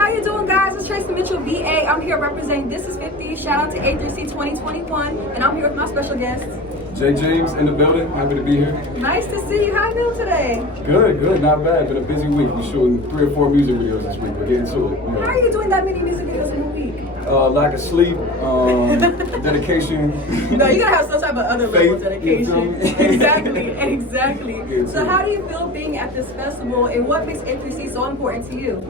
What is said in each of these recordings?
How you doing, guys? It's Tracy Mitchell, VA. I'm here representing This Is 50. Shout out to A3C 2021, and I'm here with my special guest, J. James in the building. Happy to be here. Nice to see you. How you doing today? Good, not bad. Been a busy week. We're shooting 3 or 4 music videos this week. We're getting to it. How are you doing that many music videos in a week? Lack of sleep, dedication. No, you gotta have some type of other level of Faith, dedication. Exactly. Yeah, So how do you feel being at this festival, and what makes A3C so important to you?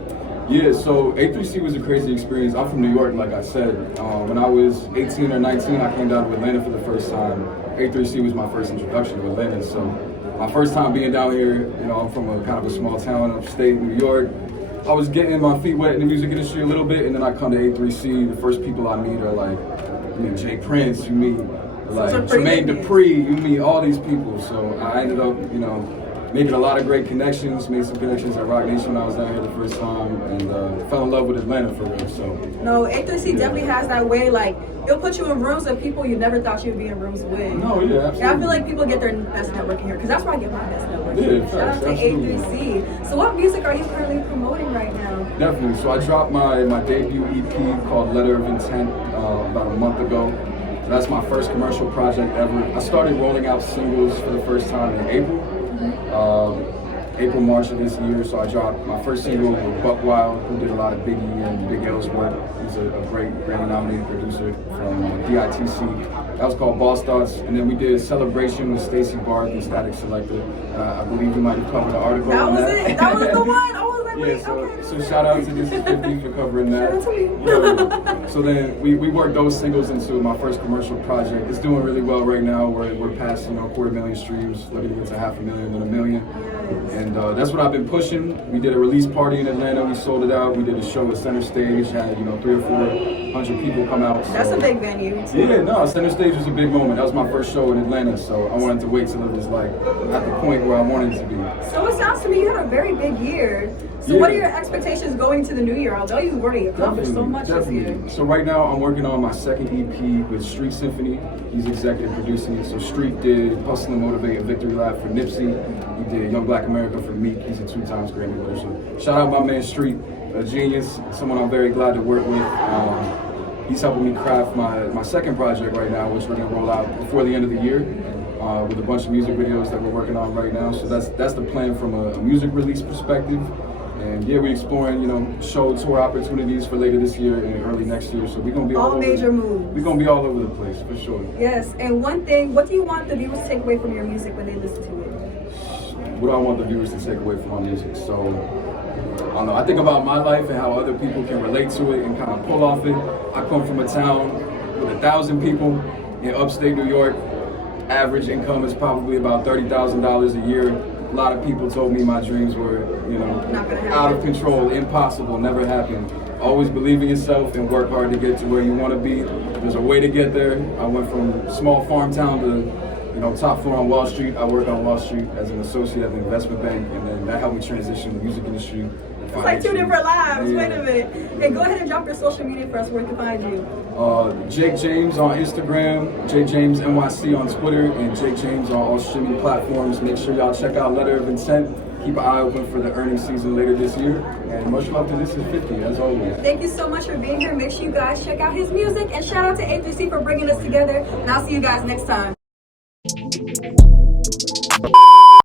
Yeah, so A3C was a crazy experience. I'm from New York, like I said. When I was 18 or 19, I came down to Atlanta for the first time. A3C was my first introduction to Atlanta. So my first time being down here, I'm from a kind of a small town upstate New York. I was getting my feet wet in the music industry a little bit, and then I come to A3C. The first people I meet are like, Jay Prince, you meet like Jermaine Dupri, you meet all these people. So I ended up, making a lot of great connections, made some connections at Rock Nation when I was down here the first time, and fell in love with Atlanta for real. So no, A3C definitely has that way, like it'll put you in rooms of people you never thought you'd be in rooms with. No, yeah, absolutely. And I feel like people get their best networking here, because that's where I get my best networking. Yeah, Shout out to A3C. So what music are you currently promoting right now? Definitely. So I dropped my debut EP called Letter of Intent about a month ago. That's my first commercial project ever. I started rolling out singles for the first time in April. March of this year, so I dropped my first single with Buck Wild, who did a lot of Biggie and Big L's work. He's a great Grammy-nominated producer from A3C. That was called Boss Thoughts, and then we did Celebration with Stacey Barth and Static Selector. I believe you might have covered the article that on was that. It. That was the one. I was like, yeah, wait, so okay. shout out to This Is 50 for covering that. Shout out to me. So then we worked those singles into my first commercial project. It's doing really well right now. We're past 250,000 streams, looking to get to 500,000 and 1 million. And that's what I've been pushing. We did a release party in Atlanta. We sold it out. We did a show at Center Stage. Had 300 or 400 people come out. So. That's a big venue too. Yeah, no, Center Stage was a big moment. That was my first show in Atlanta, so I wanted to wait till it was like at the point where I wanted it to be. So it sounds to me you had a very big year. So what are your expectations going to the new year? Although you've already accomplished so much this year. So right now I'm working on my second EP with Street Symphony. He's executive producing it. So Street did Hustle and Motivate, a victory lap for Nipsey. He did Young Black America for Meek. He's a 2 times Grammy winner. So shout out my man Street, a genius, someone I'm very glad to work with. He's helping me craft my second project right now, which we're gonna roll out before the end of the year. With a bunch of music videos that we're working on right now. So that's the plan from a music release perspective. And yeah, we're exploring, show tour opportunities for later this year and early next year. So we're gonna be all major moves. We're gonna be all over the place for sure. Yes, and one thing, what do you want the viewers to take away from your music when they listen to it? What do I want the viewers to take away from my music? So I don't know. I think about my life and how other people can relate to it and kind of pull off it. I come from a town with 1,000 people in upstate New York. Average income is probably about $30,000 a year. A lot of people told me my dreams were, out of control, impossible, never happened. Always believe in yourself and work hard to get to where you want to be. There's a way to get there. I went from small farm town to, top floor on Wall Street. I work on Wall Street as an associate at the investment bank, and then that helped me transition to the music industry. It's like 2 different lives. Yeah. Wait a minute. Hey, go ahead and drop your social media for us where we can find you. Jake James on Instagram, J James NYC on Twitter, and Jake James on all streaming platforms. Make sure y'all check out Letter of Intent. Keep an eye open for the earnings season later this year. And much love to This Is 50, as always. Thank you so much for being here. Make sure you guys check out his music. And shout out to A3C for bringing us together. And I'll see you guys next time.